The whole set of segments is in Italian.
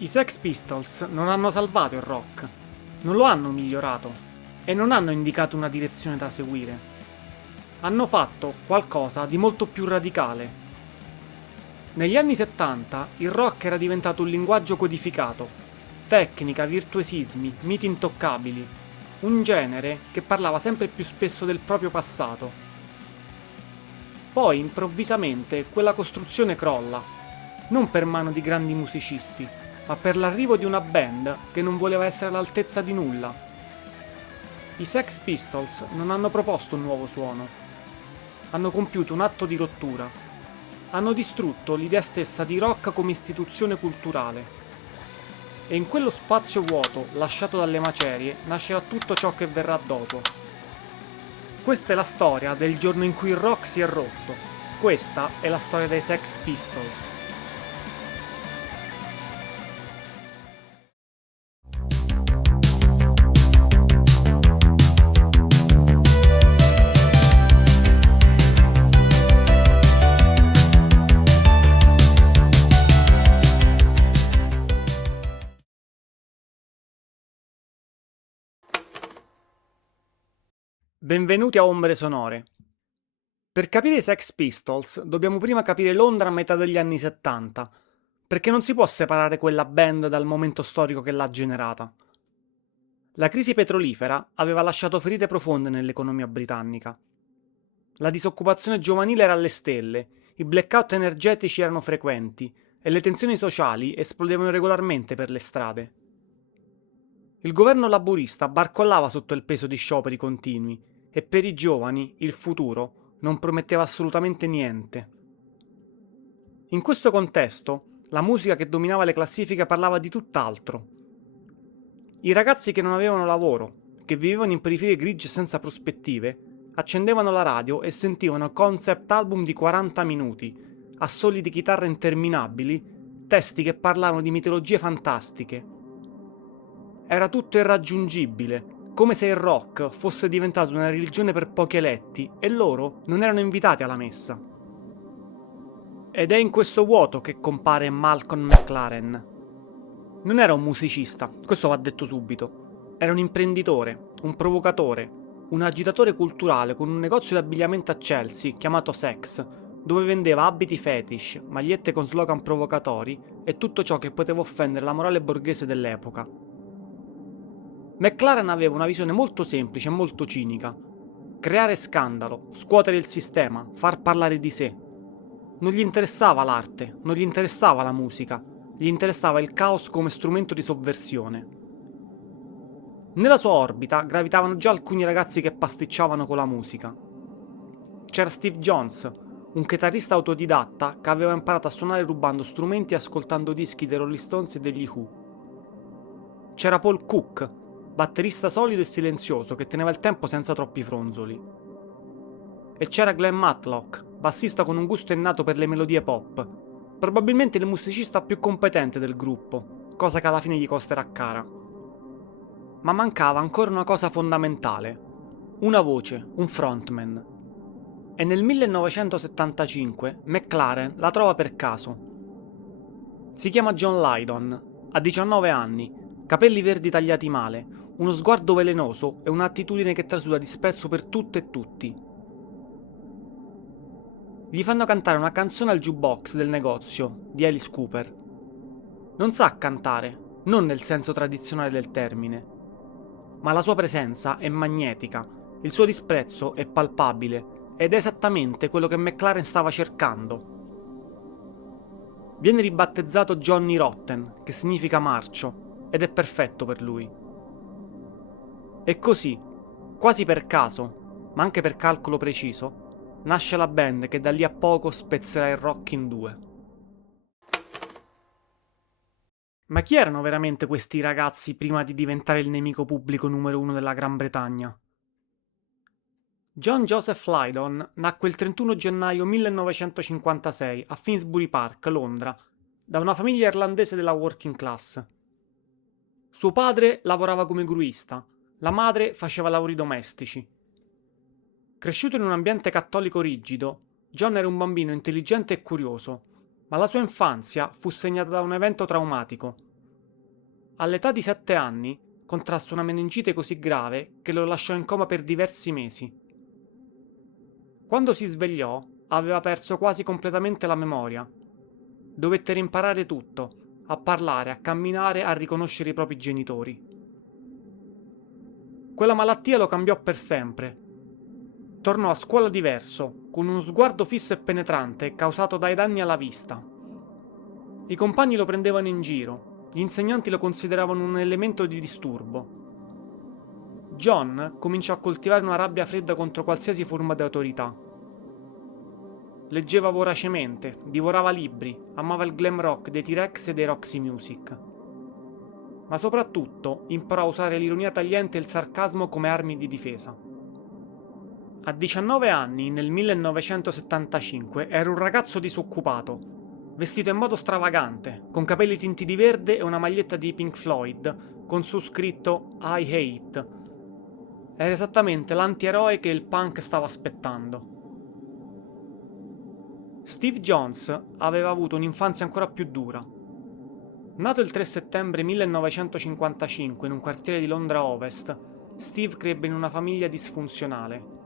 I Sex Pistols non hanno salvato il rock, non lo hanno migliorato e non hanno indicato una direzione da seguire. Hanno fatto qualcosa di molto più radicale. Negli anni 70 il rock era diventato un linguaggio codificato, tecnica, virtuosismi, miti intoccabili, un genere che parlava sempre più spesso del proprio passato. Poi improvvisamente quella costruzione crolla, non per mano di grandi musicisti, ma per l'arrivo di una band che non voleva essere all'altezza di nulla. I Sex Pistols non hanno proposto un nuovo suono, hanno compiuto un atto di rottura, hanno distrutto l'idea stessa di rock come istituzione culturale. E in quello spazio vuoto lasciato dalle macerie nascerà tutto ciò che verrà dopo. Questa è la storia del giorno in cui il rock si è rotto. Questa è la storia dei Sex Pistols. Benvenuti a Ombre Sonore. Per capire i Sex Pistols dobbiamo prima capire Londra a metà degli anni 70, perché non si può separare quella band dal momento storico che l'ha generata. La crisi petrolifera aveva lasciato ferite profonde nell'economia britannica. La disoccupazione giovanile era alle stelle, i blackout energetici erano frequenti e le tensioni sociali esplodevano regolarmente per le strade. Il governo laburista barcollava sotto il peso di scioperi continui e per i giovani il futuro non prometteva assolutamente niente. In questo contesto, la musica che dominava le classifiche parlava di tutt'altro. I ragazzi che non avevano lavoro, che vivevano in periferie grigie senza prospettive, accendevano la radio e sentivano concept album di 40 minuti, assoli di chitarra interminabili, testi che parlavano di mitologie fantastiche. Era tutto irraggiungibile, come se il rock fosse diventato una religione per pochi eletti e loro non erano invitati alla messa. Ed è in questo vuoto che compare Malcolm McLaren. Non era un musicista, questo va detto subito. Era un imprenditore, un provocatore, un agitatore culturale con un negozio di abbigliamento a Chelsea chiamato Sex, dove vendeva abiti fetish, magliette con slogan provocatori e tutto ciò che poteva offendere la morale borghese dell'epoca. McLaren aveva una visione molto semplice e molto cinica. Creare scandalo, scuotere il sistema, far parlare di sé. Non gli interessava l'arte, non gli interessava la musica, gli interessava il caos come strumento di sovversione. Nella sua orbita gravitavano già alcuni ragazzi che pasticciavano con la musica. C'era Steve Jones, un chitarrista autodidatta che aveva imparato a suonare rubando strumenti e ascoltando dischi dei Rolling Stones e degli Who. C'era Paul Cook, batterista solido e silenzioso che teneva il tempo senza troppi fronzoli. E c'era Glenn Matlock, bassista con un gusto innato per le melodie pop, probabilmente il musicista più competente del gruppo, cosa che alla fine gli costerà cara. Ma mancava ancora una cosa fondamentale, una voce, un frontman. E nel 1975 McLaren la trova per caso. Si chiama John Lydon, ha 19 anni, capelli verdi tagliati male, uno sguardo velenoso e un'attitudine che trasuda disprezzo per tutto e tutti. Gli fanno cantare una canzone al jukebox del negozio, di Alice Cooper. Non sa cantare, non nel senso tradizionale del termine, ma la sua presenza è magnetica, il suo disprezzo è palpabile ed è esattamente quello che McLaren stava cercando. Viene ribattezzato Johnny Rotten, che significa marcio, ed è perfetto per lui. E così, quasi per caso, ma anche per calcolo preciso, nasce la band che da lì a poco spezzerà il rock in due. Ma chi erano veramente questi ragazzi prima di diventare il nemico pubblico numero uno della Gran Bretagna? John Joseph Lydon nacque il 31 gennaio 1956 a Finsbury Park, Londra, da una famiglia irlandese della working class. Suo padre lavorava come gruista, la madre faceva lavori domestici. Cresciuto in un ambiente cattolico rigido, John era un bambino intelligente e curioso, ma la sua infanzia fu segnata da un evento traumatico, All'età di 7 anni contrasse una meningite così grave che lo lasciò in coma per diversi mesi. Quando si svegliò, aveva perso quasi completamente la memoria. Dovette rimparare tutto, a parlare, a camminare, a riconoscere i propri genitori. Quella malattia lo cambiò per sempre. Tornò a scuola diverso, con uno sguardo fisso e penetrante causato dai danni alla vista. I compagni lo prendevano in giro, gli insegnanti lo consideravano un elemento di disturbo. John cominciò a coltivare una rabbia fredda contro qualsiasi forma di autorità. Leggeva voracemente, divorava libri, amava il glam rock dei T-Rex e dei Roxy Music. Ma soprattutto imparò a usare l'ironia tagliente e il sarcasmo come armi di difesa. A 19 anni, nel 1975, era un ragazzo disoccupato, vestito in modo stravagante, con capelli tinti di verde e una maglietta di Pink Floyd, con su scritto I Hate. Era esattamente l'antieroe che il punk stava aspettando. Steve Jones aveva avuto un'infanzia ancora più dura. Nato il 3 settembre 1955 in un quartiere di Londra Ovest, Steve crebbe in una famiglia disfunzionale.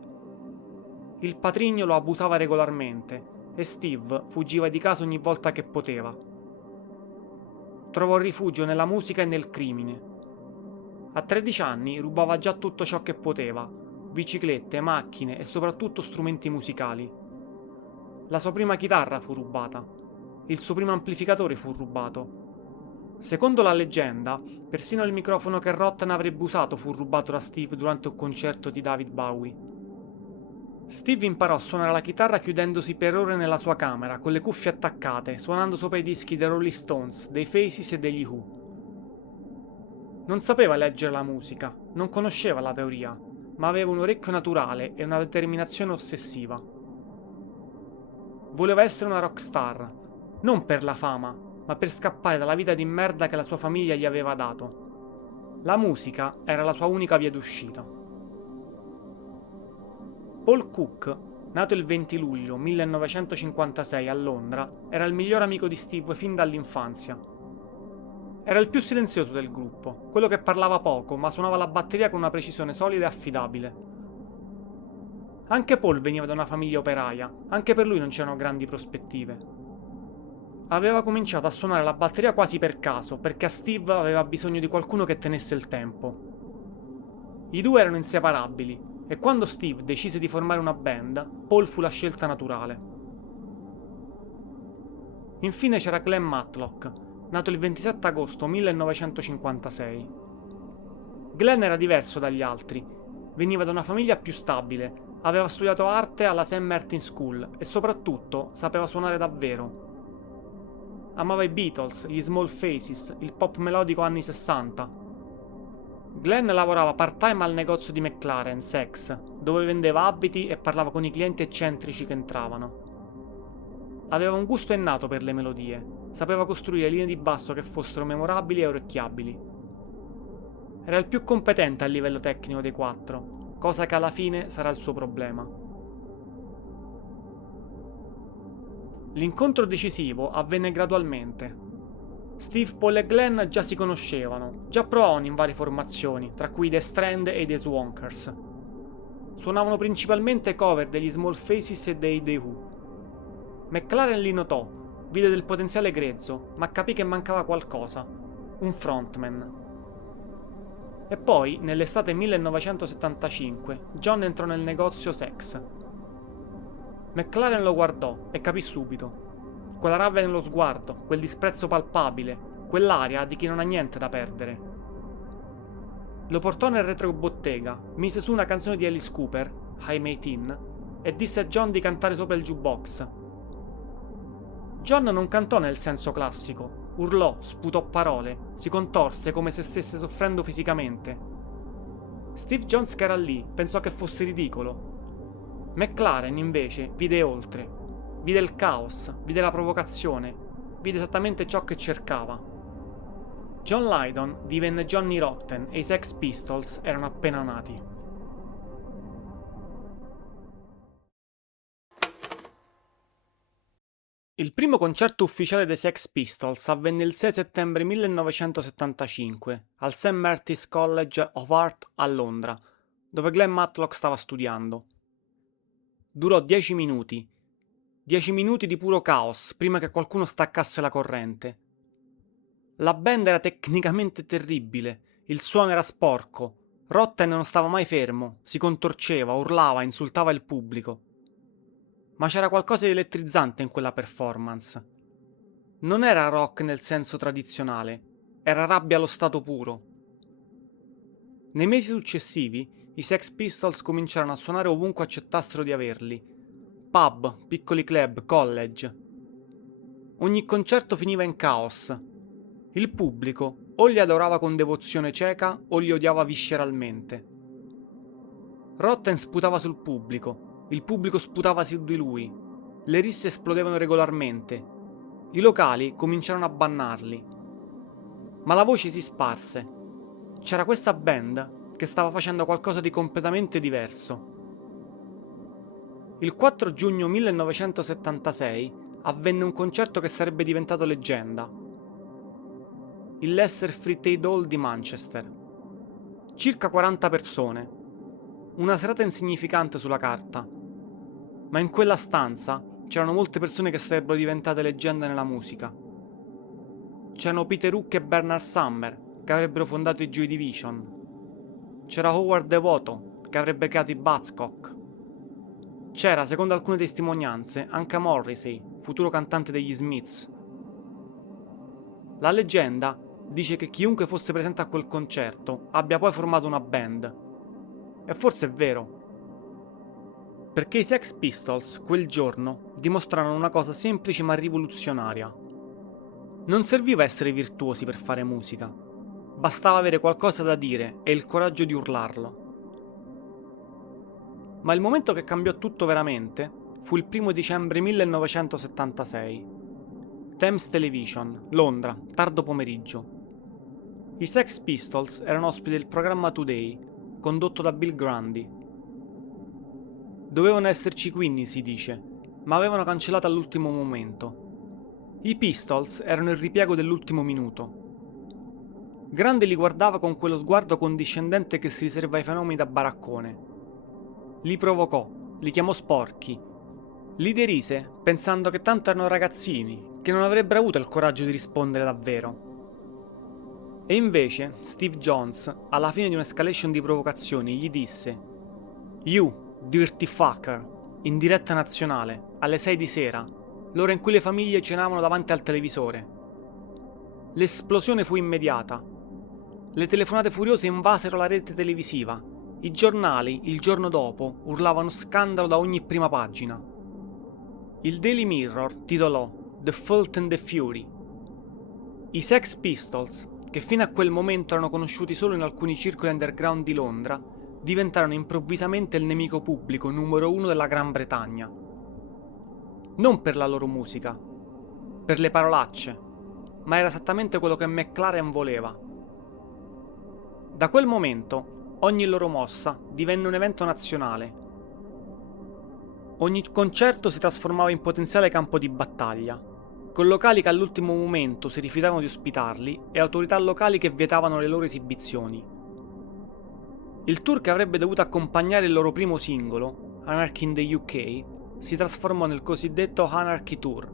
Il patrigno lo abusava regolarmente e Steve fuggiva di casa ogni volta che poteva. Trovò rifugio nella musica e nel crimine. A 13 anni rubava già tutto ciò che poteva: biciclette, macchine e soprattutto strumenti musicali. La sua prima chitarra fu rubata. Il suo primo amplificatore fu rubato. Secondo la leggenda, persino il microfono che Rotten avrebbe usato fu rubato da Steve durante un concerto di David Bowie. Steve imparò a suonare la chitarra chiudendosi per ore nella sua camera, con le cuffie attaccate, suonando sopra i dischi dei Rolling Stones, dei Faces e degli Who. Non sapeva leggere la musica, non conosceva la teoria, ma aveva un orecchio naturale e una determinazione ossessiva. Voleva essere una rockstar, non per la fama, ma per scappare dalla vita di merda che la sua famiglia gli aveva dato. La musica era la sua unica via d'uscita. Paul Cook, nato il 20 luglio 1956 a Londra, era il miglior amico di Steve fin dall'infanzia. Era il più silenzioso del gruppo, quello che parlava poco ma suonava la batteria con una precisione solida e affidabile. Anche Paul veniva da una famiglia operaia, anche per lui non c'erano grandi prospettive. Aveva cominciato a suonare la batteria quasi per caso, perché a Steve aveva bisogno di qualcuno che tenesse il tempo. I due erano inseparabili, e quando Steve decise di formare una band, Paul fu la scelta naturale. Infine c'era Glenn Matlock, nato il 27 agosto 1956. Glenn era diverso dagli altri, veniva da una famiglia più stabile, aveva studiato arte alla St. Martin's School e soprattutto sapeva suonare davvero. Amava i Beatles, gli Small Faces, il pop melodico anni 60. Glenn lavorava part-time al negozio di McLaren, Saks, dove vendeva abiti e parlava con i clienti eccentrici che entravano. Aveva un gusto innato per le melodie, sapeva costruire linee di basso che fossero memorabili e orecchiabili. Era il più competente a livello tecnico dei quattro, cosa che alla fine sarà il suo problema. L'incontro decisivo avvenne gradualmente. Steve, Paul e Glenn già si conoscevano, già provavano in varie formazioni, tra cui The Strand e The Swankers. Suonavano principalmente cover degli Small Faces e dei The Who. McLaren li notò, vide del potenziale grezzo, ma capì che mancava qualcosa: un frontman. E poi, nell'estate 1975, John entrò nel negozio Saks. McLaren lo guardò e capì subito. Quella rabbia nello sguardo, quel disprezzo palpabile, quell'aria di chi non ha niente da perdere. Lo portò nel retrobottega, mise su una canzone di Alice Cooper, I'm 18, e disse a John di cantare sopra il jukebox. John non cantò nel senso classico, urlò, sputò parole, si contorse come se stesse soffrendo fisicamente. Steve Jones, che era lì, pensò che fosse ridicolo. McLaren, invece, vide oltre. Vide il caos, vide la provocazione, vide esattamente ciò che cercava. John Lydon divenne Johnny Rotten e i Sex Pistols erano appena nati. Il primo concerto ufficiale dei Sex Pistols avvenne il 6 settembre 1975 al St. Martin's College of Art a Londra, dove Glenn Matlock stava studiando. Durò 10 minuti. 10 minuti di puro caos prima che qualcuno staccasse la corrente. La band era tecnicamente terribile, il suono era sporco, Rotten non stava mai fermo, si contorceva, urlava, insultava il pubblico. Ma c'era qualcosa di elettrizzante in quella performance. Non era rock nel senso tradizionale, era rabbia allo stato puro. Nei mesi successivi, i Sex Pistols cominciarono a suonare ovunque accettassero di averli. Pub, piccoli club, college. Ogni concerto finiva in caos. Il pubblico o li adorava con devozione cieca o li odiava visceralmente. Rotten sputava sul pubblico, il pubblico sputava su di lui, le risse esplodevano regolarmente, i locali cominciarono a bannarli. Ma la voce si sparse. C'era questa band che stava facendo qualcosa di completamente diverso. Il 4 giugno 1976 avvenne un concerto che sarebbe diventato leggenda. Il Leicester Free Trade Hall di Manchester. Circa 40 persone. Una serata insignificante sulla carta. Ma in quella stanza c'erano molte persone che sarebbero diventate leggende nella musica. C'erano Peter Hook e Bernard Sumner, che avrebbero fondato i Joy Division. C'era Howard Devoto, che avrebbe creato i Buzzcock. C'era, secondo alcune testimonianze, anche Morrissey, futuro cantante degli Smiths. La leggenda dice che chiunque fosse presente a quel concerto abbia poi formato una band. E forse è vero. Perché i Sex Pistols, quel giorno, dimostrarono una cosa semplice ma rivoluzionaria. Non serviva essere virtuosi per fare musica. Bastava avere qualcosa da dire e il coraggio di urlarlo. Ma il momento che cambiò tutto veramente fu il 1 dicembre 1976. Thames Television, Londra, tardo pomeriggio. I Sex Pistols erano ospiti del programma Today, condotto da Bill Grundy. Dovevano esserci quindi, si dice, ma avevano cancellato all'ultimo momento. I Pistols erano il ripiego dell'ultimo minuto. Grundy li guardava con quello sguardo condiscendente che si riserva ai fenomeni da baraccone. Li provocò, li chiamò sporchi. Li derise, pensando che tanto erano ragazzini, che non avrebbero avuto il coraggio di rispondere davvero. E invece, Steve Jones, alla fine di un'escalation di provocazioni, gli disse: "You, Dirty Fucker", in diretta nazionale, alle 6 di sera, l'ora in cui le famiglie cenavano davanti al televisore. L'esplosione fu immediata. Le telefonate furiose invasero la rete televisiva. I giornali, il giorno dopo, urlavano scandalo da ogni prima pagina. Il Daily Mirror titolò The Fault and the Fury. I Sex Pistols, che fino a quel momento erano conosciuti solo in alcuni circoli underground di Londra, diventarono improvvisamente il nemico pubblico numero 1 della Gran Bretagna. Non per la loro musica, per le parolacce, ma era esattamente quello che McLaren voleva. Da quel momento, ogni loro mossa divenne un evento nazionale. Ogni concerto si trasformava in potenziale campo di battaglia, con locali che all'ultimo momento si rifiutavano di ospitarli e autorità locali che vietavano le loro esibizioni. Il tour che avrebbe dovuto accompagnare il loro primo singolo, Anarchy in the UK, si trasformò nel cosiddetto Anarchy Tour,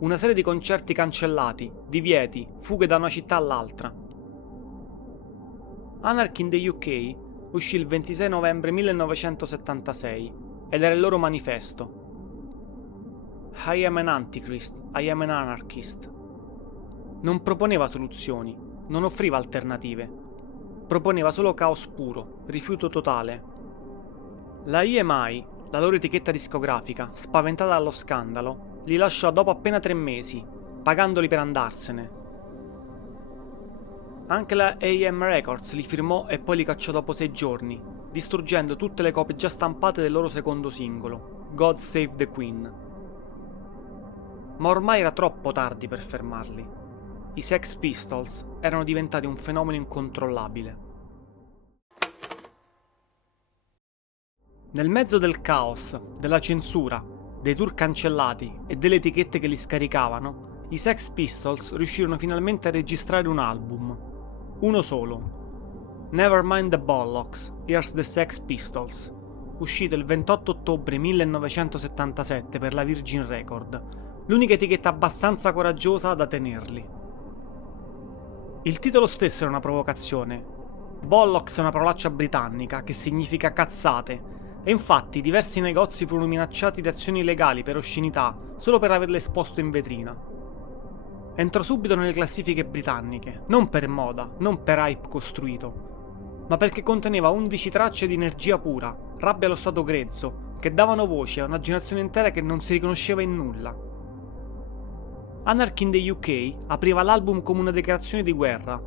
una serie di concerti cancellati, divieti, fughe da una città all'altra. Anarchy in the UK uscì il 26 novembre 1976 ed era il loro manifesto. I am an antichrist, I am an anarchist. Non proponeva soluzioni, non offriva alternative. Proponeva solo caos puro, rifiuto totale. La EMI, la loro etichetta discografica, spaventata dallo scandalo, li lasciò dopo appena 3 mesi, pagandoli per andarsene. Anche la AM Records li firmò e poi li cacciò dopo 6 giorni, distruggendo tutte le copie già stampate del loro secondo singolo, God Save the Queen. Ma ormai era troppo tardi per fermarli. I Sex Pistols erano diventati un fenomeno incontrollabile. Nel mezzo del caos, della censura, dei tour cancellati e delle etichette che li scaricavano, i Sex Pistols riuscirono finalmente a registrare un album. Uno solo. Nevermind the Bollocks, Here's the Sex Pistols, uscito il 28 ottobre 1977 per la Virgin Record, l'unica etichetta abbastanza coraggiosa da tenerli. Il titolo stesso era una provocazione. Bollocks è una parolaccia britannica che significa cazzate, e infatti diversi negozi furono minacciati di azioni legali per oscenità solo per averle esposto in vetrina. Entrò subito nelle classifiche britanniche, non per moda, non per hype costruito, ma perché conteneva 11 tracce di energia pura, rabbia allo stato grezzo, che davano voce a una generazione intera che non si riconosceva in nulla. Anarchy in the UK apriva l'album come una dichiarazione di guerra.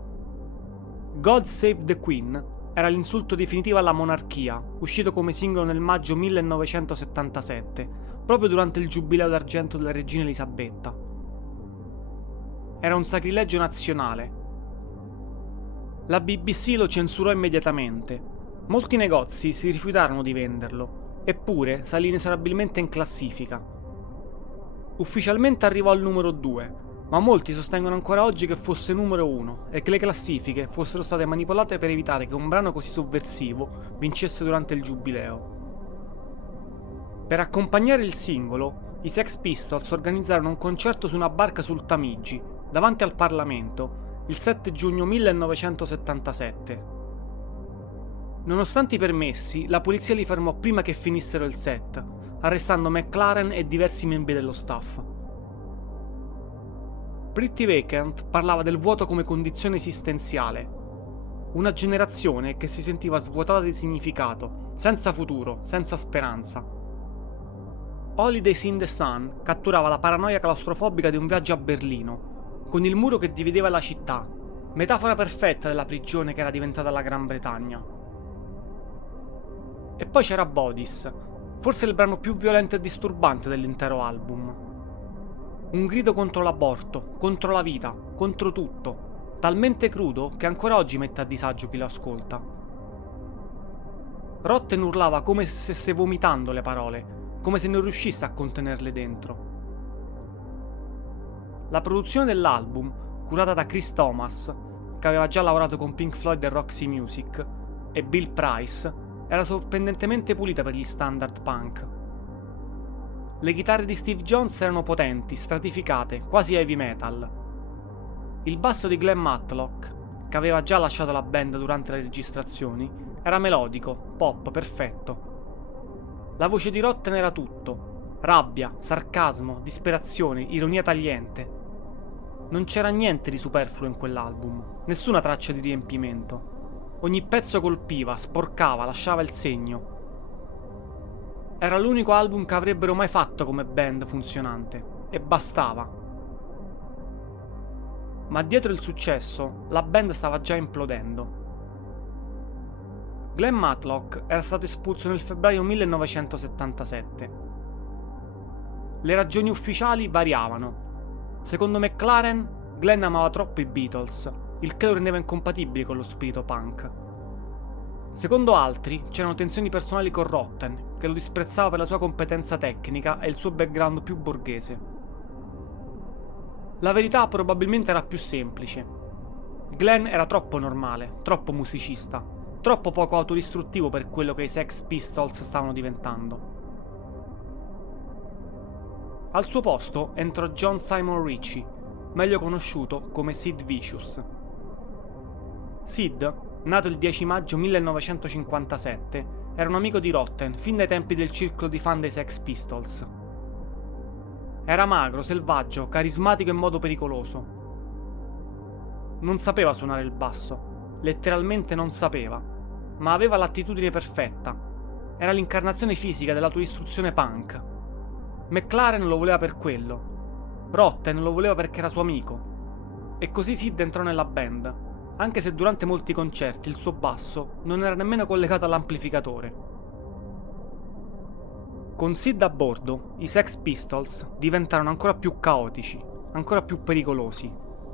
God Save the Queen era l'insulto definitivo alla monarchia, uscito come singolo nel maggio 1977, proprio durante il giubileo d'argento della regina Elisabetta. Era un sacrilegio nazionale. La BBC lo censurò immediatamente. Molti negozi si rifiutarono di venderlo, eppure salì inesorabilmente in classifica. Ufficialmente arrivò al numero 2, ma molti sostengono ancora oggi che fosse numero 1 e che le classifiche fossero state manipolate per evitare che un brano così sovversivo vincesse durante il giubileo. Per accompagnare il singolo, i Sex Pistols organizzarono un concerto su una barca sul Tamigi, davanti al Parlamento, il 7 giugno 1977. Nonostante i permessi, la polizia li fermò prima che finissero il set, arrestando McLaren e diversi membri dello staff. Pretty Vacant parlava del vuoto come condizione esistenziale. Una generazione che si sentiva svuotata di significato, senza futuro, senza speranza. Holidays in the Sun catturava la paranoia claustrofobica di un viaggio a Berlino, con il muro che divideva la città, metafora perfetta della prigione che era diventata la Gran Bretagna. E poi c'era Bodies, forse il brano più violento e disturbante dell'intero album. Un grido contro l'aborto, contro la vita, contro tutto, talmente crudo che ancora oggi mette a disagio chi lo ascolta. Rotten urlava come se stesse vomitando le parole, come se non riuscisse a contenerle dentro. La produzione dell'album, curata da Chris Thomas, che aveva già lavorato con Pink Floyd e Roxy Music, e Bill Price, era sorprendentemente pulita per gli standard punk. Le chitarre di Steve Jones erano potenti, stratificate, quasi heavy metal. Il basso di Glenn Matlock, che aveva già lasciato la band durante le registrazioni, era melodico, pop, perfetto. La voce di Rotten era tutto: rabbia, sarcasmo, disperazione, ironia tagliente. Non c'era niente di superfluo in quell'album, nessuna traccia di riempimento. Ogni pezzo colpiva, sporcava, lasciava il segno. Era l'unico album che avrebbero mai fatto come band funzionante, e bastava. Ma dietro il successo, la band stava già implodendo. Glenn Matlock era stato espulso nel febbraio 1977. Le ragioni ufficiali variavano. Secondo McLaren, Glenn amava troppo i Beatles, il che lo rendeva incompatibile con lo spirito punk. Secondo altri, c'erano tensioni personali con Rotten, che lo disprezzava per la sua competenza tecnica e il suo background più borghese. La verità probabilmente era più semplice. Glenn era troppo normale, troppo musicista, troppo poco autodistruttivo per quello che i Sex Pistols stavano diventando. Al suo posto entrò John Simon Ritchie, meglio conosciuto come Sid Vicious. Sid, nato il 10 maggio 1957, era un amico di Rotten fin dai tempi del circolo di fan dei Sex Pistols. Era magro, selvaggio, carismatico in modo pericoloso. Non sapeva suonare il basso, letteralmente non sapeva, ma aveva l'attitudine perfetta. Era l'incarnazione fisica dell'autoistruzione punk. McLaren lo voleva per quello. Rotten lo voleva perché era suo amico. E così Sid entrò nella band, anche se durante molti concerti il suo basso non era nemmeno collegato all'amplificatore. Con Sid a bordo, i Sex Pistols diventarono ancora più caotici, ancora più pericolosi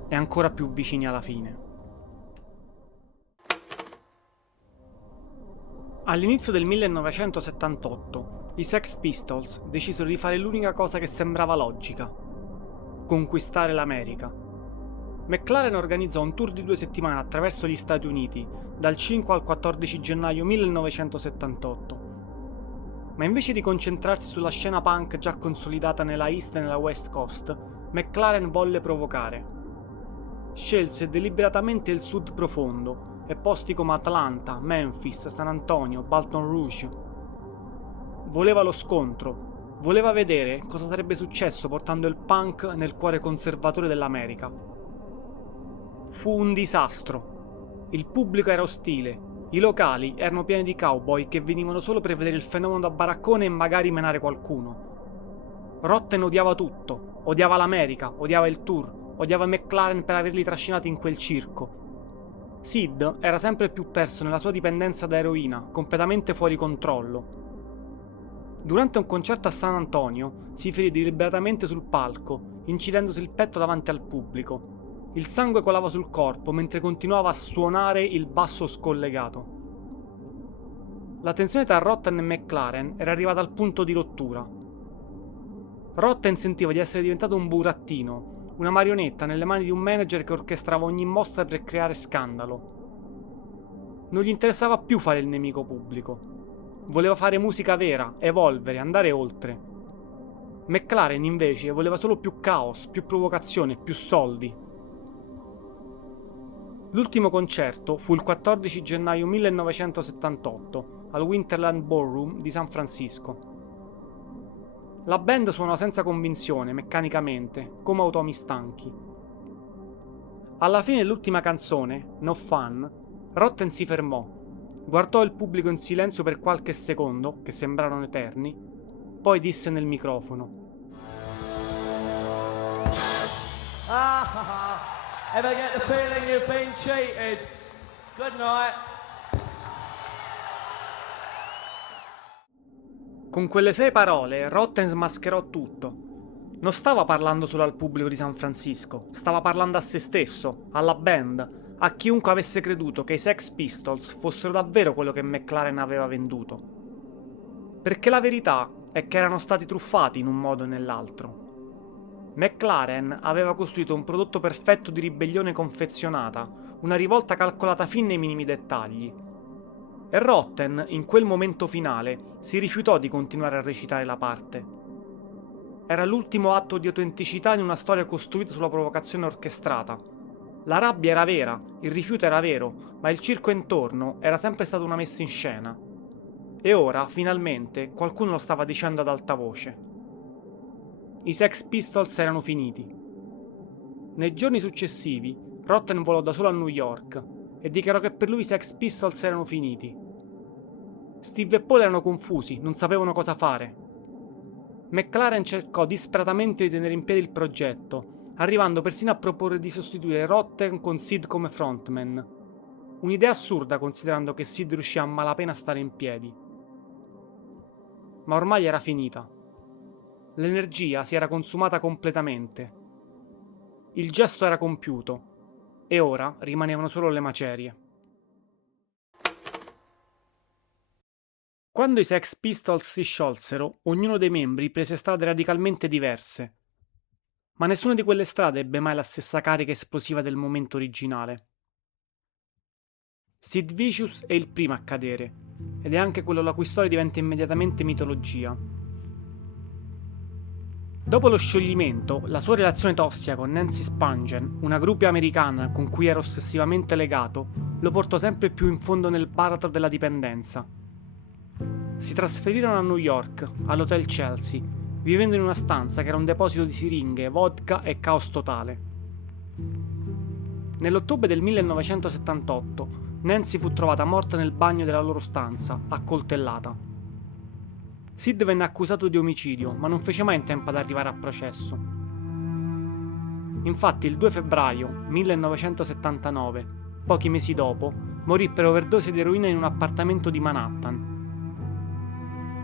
e ancora più vicini alla fine. All'inizio del 1978, i Sex Pistols decisero di fare l'unica cosa che sembrava logica: conquistare l'America. McLaren organizzò un tour di 2 settimane attraverso gli Stati Uniti, dal 5 al 14 gennaio 1978. Ma invece di concentrarsi sulla scena punk già consolidata nella East e nella West Coast, McLaren volle provocare. Scelse deliberatamente il sud profondo e posti come Atlanta, Memphis, San Antonio, Baton Rouge. Voleva lo scontro, voleva vedere cosa sarebbe successo portando il punk nel cuore conservatore dell'America. Fu un disastro. Il pubblico era ostile. I locali erano pieni di cowboy che venivano solo per vedere il fenomeno da baraccone e magari menare qualcuno. Rotten odiava tutto, odiava l'America, odiava il tour, odiava McLaren per averli trascinati in quel circo. Sid era sempre più perso nella sua dipendenza da eroina, completamente fuori controllo. Durante un concerto a San Antonio si ferì deliberatamente sul palco, incidendosi il petto davanti al pubblico. Il sangue colava sul corpo mentre continuava a suonare il basso scollegato. La tensione tra Rotten e McLaren era arrivata al punto di rottura. Rotten sentiva di essere diventato un burattino, una marionetta nelle mani di un manager che orchestrava ogni mossa per creare scandalo. Non gli interessava più fare il nemico pubblico. Voleva fare musica vera, evolvere, andare oltre. McLaren invece voleva solo più caos, più provocazione, più soldi. L'ultimo concerto fu il 14 gennaio 1978 al Winterland Ballroom di San Francisco. La band suonò senza convinzione, meccanicamente, come automi stanchi. Alla fine dell'ultima canzone, No Fun, Rotten si fermò, guardò il pubblico in silenzio per qualche secondo, che sembrarono eterni, poi disse nel microfono: Ever get the feeling you've been cheated? Good night. Con quelle 6 parole, Rotten smascherò tutto. Non stava parlando solo al pubblico di San Francisco, stava parlando a se stesso, alla band, a chiunque avesse creduto che i Sex Pistols fossero davvero quello che McLaren aveva venduto. Perché la verità è che erano stati truffati in un modo o nell'altro. McLaren aveva costruito un prodotto perfetto di ribellione confezionata, una rivolta calcolata fin nei minimi dettagli. E Rotten, in quel momento finale, si rifiutò di continuare a recitare la parte. Era l'ultimo atto di autenticità in una storia costruita sulla provocazione orchestrata. La rabbia era vera, il rifiuto era vero, ma il circo intorno era sempre stata una messa in scena. E ora, finalmente, qualcuno lo stava dicendo ad alta voce. I Sex Pistols erano finiti. Nei giorni successivi, Rotten volò da solo a New York e dichiarò che per lui i Sex Pistols erano finiti. Steve e Paul erano confusi, non sapevano cosa fare. McLaren cercò disperatamente di tenere in piedi il progetto, arrivando persino a proporre di sostituire Rotten con Sid come frontman. Un'idea assurda considerando che Sid riuscì a malapena a stare in piedi. Ma ormai era finita. L'energia si era consumata completamente. Il gesto era compiuto e ora rimanevano solo le macerie. Quando i Sex Pistols si sciolsero, ognuno dei membri prese strade radicalmente diverse. Ma nessuna di quelle strade ebbe mai la stessa carica esplosiva del momento originale. Sid Vicious è il primo a cadere, ed è anche quello la cui storia diventa immediatamente mitologia. Dopo lo scioglimento, la sua relazione tossica con Nancy Spungen, una groupie americana con cui era ossessivamente legato, lo portò sempre più in fondo nel baratro della dipendenza. Si trasferirono a New York, all'Hotel Chelsea, vivendo in una stanza che era un deposito di siringhe, vodka e caos totale. Nell'ottobre del 1978, Nancy fu trovata morta nel bagno della loro stanza, accoltellata. Sid venne accusato di omicidio, ma non fece mai in tempo ad arrivare a processo. Infatti, il 2 febbraio 1979, pochi mesi dopo, morì per overdose di eroina in un appartamento di Manhattan.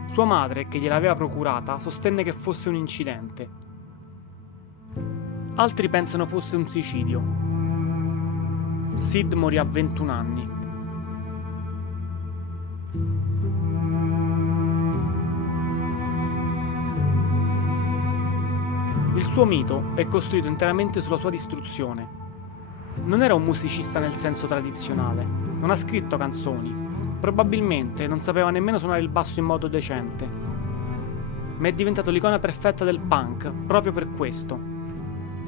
Sua madre, che gliel'aveva procurata, sostenne che fosse un incidente. Altri pensano fosse un suicidio. Sid morì a 21 anni. Il suo mito è costruito interamente sulla sua distruzione. Non era un musicista nel senso tradizionale, non ha scritto canzoni, probabilmente non sapeva nemmeno suonare il basso in modo decente. Ma è diventato l'icona perfetta del punk proprio per questo.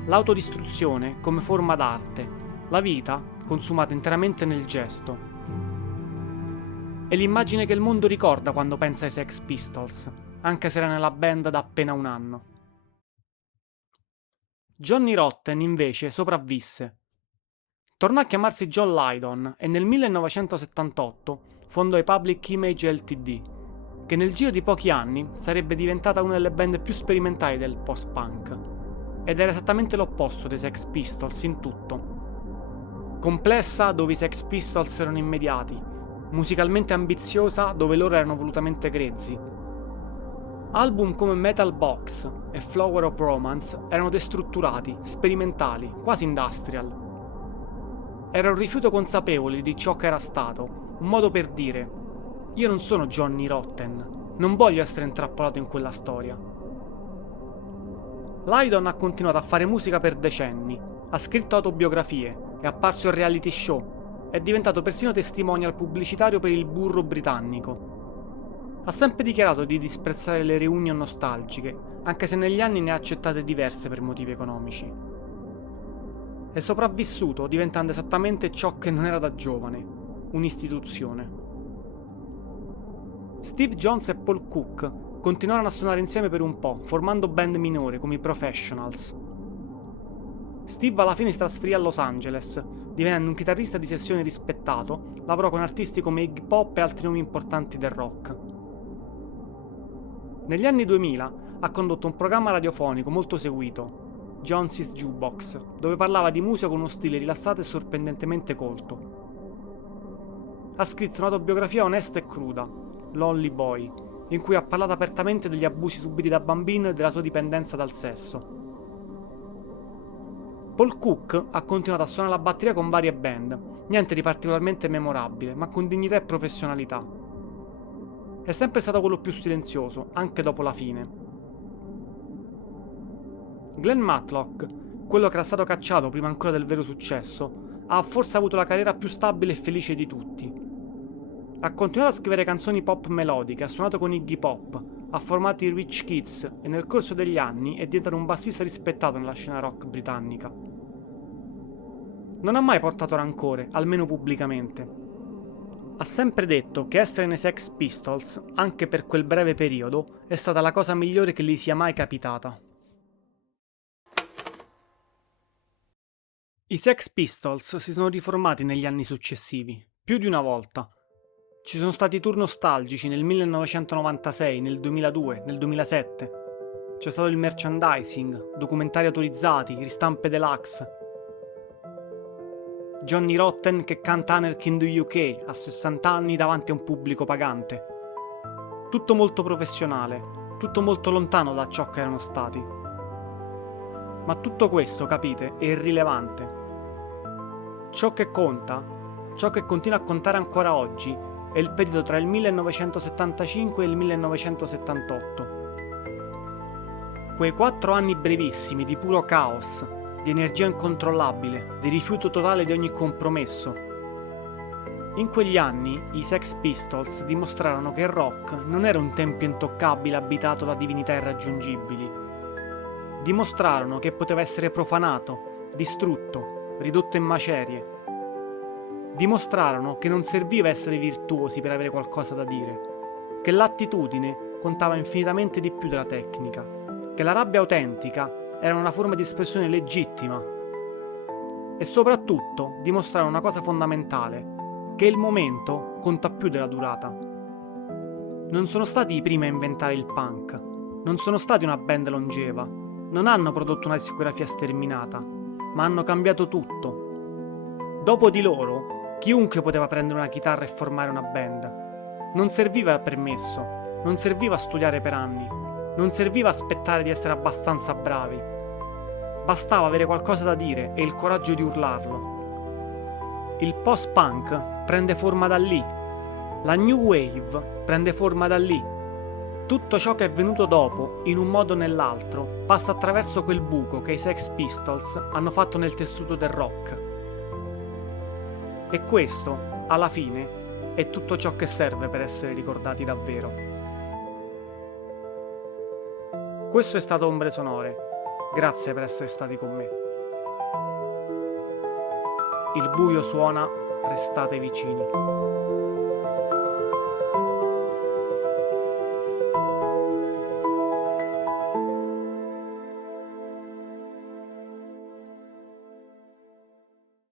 L'autodistruzione come forma d'arte, la vita consumata interamente nel gesto. È l'immagine che il mondo ricorda quando pensa ai Sex Pistols, anche se era nella band da appena un anno. Johnny Rotten invece sopravvisse. Tornò a chiamarsi John Lydon e nel 1978 fondò i Public Image Ltd, che nel giro di pochi anni sarebbe diventata una delle band più sperimentali del post-punk, ed era esattamente l'opposto dei Sex Pistols in tutto. Complessa dove i Sex Pistols erano immediati, musicalmente ambiziosa dove loro erano volutamente grezzi. Album come Metal Box e Flower of Romance erano destrutturati, sperimentali, quasi industrial. Era un rifiuto consapevole di ciò che era stato, un modo per dire: io non sono Johnny Rotten, non voglio essere intrappolato in quella storia. Lydon ha continuato a fare musica per decenni, ha scritto autobiografie, è apparso in reality show, è diventato persino testimonial pubblicitario per il burro britannico. Ha sempre dichiarato di disprezzare le reunion nostalgiche, anche se negli anni ne ha accettate diverse per motivi economici. È sopravvissuto diventando esattamente ciò che non era da giovane, un'istituzione. Steve Jones e Paul Cook continuarono a suonare insieme per un po', formando band minori come i Professionals. Steve alla fine si trasferì a Los Angeles, divenendo un chitarrista di sessione rispettato, lavorò con artisti come Iggy Pop e altri nomi importanti del rock. Negli anni 2000 ha condotto un programma radiofonico molto seguito, Jones's Jukebox, dove parlava di musica con uno stile rilassato e sorprendentemente colto. Ha scritto un'autobiografia onesta e cruda, Lonely Boy, in cui ha parlato apertamente degli abusi subiti da bambino e della sua dipendenza dal sesso. Paul Cook ha continuato a suonare la batteria con varie band, niente di particolarmente memorabile, ma con dignità e professionalità. È sempre stato quello più silenzioso, anche dopo la fine. Glenn Matlock, quello che era stato cacciato prima ancora del vero successo, ha forse avuto la carriera più stabile e felice di tutti. Ha continuato a scrivere canzoni pop melodiche, ha suonato con Iggy Pop, ha formato i Rich Kids e nel corso degli anni è diventato un bassista rispettato nella scena rock britannica. Non ha mai portato rancore, almeno pubblicamente. Ha sempre detto che essere nei Sex Pistols, anche per quel breve periodo, è stata la cosa migliore che gli sia mai capitata. I Sex Pistols si sono riformati negli anni successivi, più di una volta. Ci sono stati tour nostalgici nel 1996, nel 2002, nel 2007. C'è stato il merchandising, documentari autorizzati, ristampe deluxe. Johnny Rotten che canta Anarchy in the UK a 60 anni davanti a un pubblico pagante. Tutto molto professionale, tutto molto lontano da ciò che erano stati. Ma tutto questo, capite, è irrilevante. Ciò che conta, ciò che continua a contare ancora oggi, è il periodo tra il 1975 e il 1978. Quei 4 anni brevissimi di puro caos, di energia incontrollabile, di rifiuto totale di ogni compromesso. In quegli anni i Sex Pistols dimostrarono che il rock non era un tempio intoccabile abitato da divinità irraggiungibili. Dimostrarono che poteva essere profanato, distrutto, ridotto in macerie. Dimostrarono che non serviva essere virtuosi per avere qualcosa da dire, che l'attitudine contava infinitamente di più della tecnica, che la rabbia autentica era una forma di espressione legittima. E soprattutto dimostrarono una cosa fondamentale, che il momento conta più della durata. Non sono stati i primi a inventare il punk, non sono stati una band longeva, non hanno prodotto una discografia sterminata, ma hanno cambiato tutto. Dopo di loro, chiunque poteva prendere una chitarra e formare una band. Non serviva permesso, non serviva studiare per anni, non serviva aspettare di essere abbastanza bravi. Bastava avere qualcosa da dire e il coraggio di urlarlo. Il post-punk prende forma da lì. La new wave prende forma da lì. Tutto ciò che è venuto dopo, in un modo o nell'altro, passa attraverso quel buco che i Sex Pistols hanno fatto nel tessuto del rock. E questo, alla fine, è tutto ciò che serve per essere ricordati davvero. Questo è stato Ombre Sonore. Grazie per essere stati con me. Il buio suona, restate vicini.